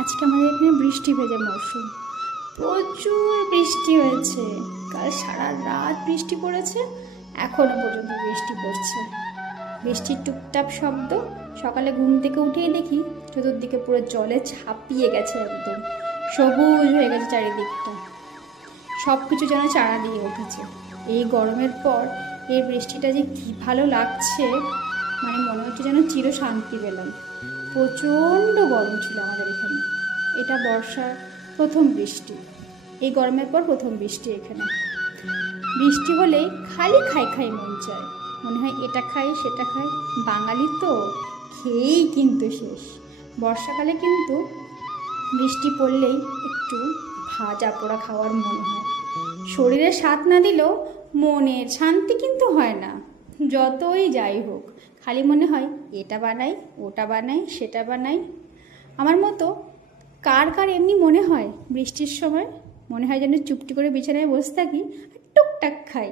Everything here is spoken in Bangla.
আজকে আমাদের এখানে বৃষ্টি ভেজা মরশুম। প্রচুর বৃষ্টি হয়েছে, কাল সারা রাত বৃষ্টি পড়েছে, এখনো পর্যন্ত বৃষ্টি পড়ছে। বৃষ্টির টুপটাপ শব্দ। সকালে ঘুম থেকে উঠেই দেখি চতুর্দিকে পুরো জলে ছাপিয়ে গেছে, একদম সবুজ হয়ে গেছে চারিদিকটা, সব কিছু যেন চারা দিয়ে উঠেছে। এই গরমের পর এই বৃষ্টিটা যে কী ভালো লাগছে, মানে মনে হচ্ছে যেন চির শান্তি পেলাম। প্রচণ্ড গরম ছিল আমাদের এখানে। এটা বর্ষার প্রথম বৃষ্টি, এই গরমের পর প্রথম বৃষ্টি এখানে। বৃষ্টি হলেই খালি খাই খাই মন চায়, মনে হয় এটা খাই সেটা খাই। বাঙালি তো খেয়েই কিন্তু শেষ। বর্ষাকালে কিন্তু বৃষ্টি পড়লেই একটু ভাজা পোড়া খাওয়ার মন হয়। শরীরে স্বাদ না দিলেও মনের শান্তি কিন্তু হয় না। যতই যাই হোক, খালি মনে হয় এটা বানাই, ওটা বানাই, সেটা বানাই। আমার মতো কার কার এমনি মনে হয় বৃষ্টির সময়? মনে হয় যেন চুপটি করে বিছানায় বসে থাকি আর টুকটাক খাই।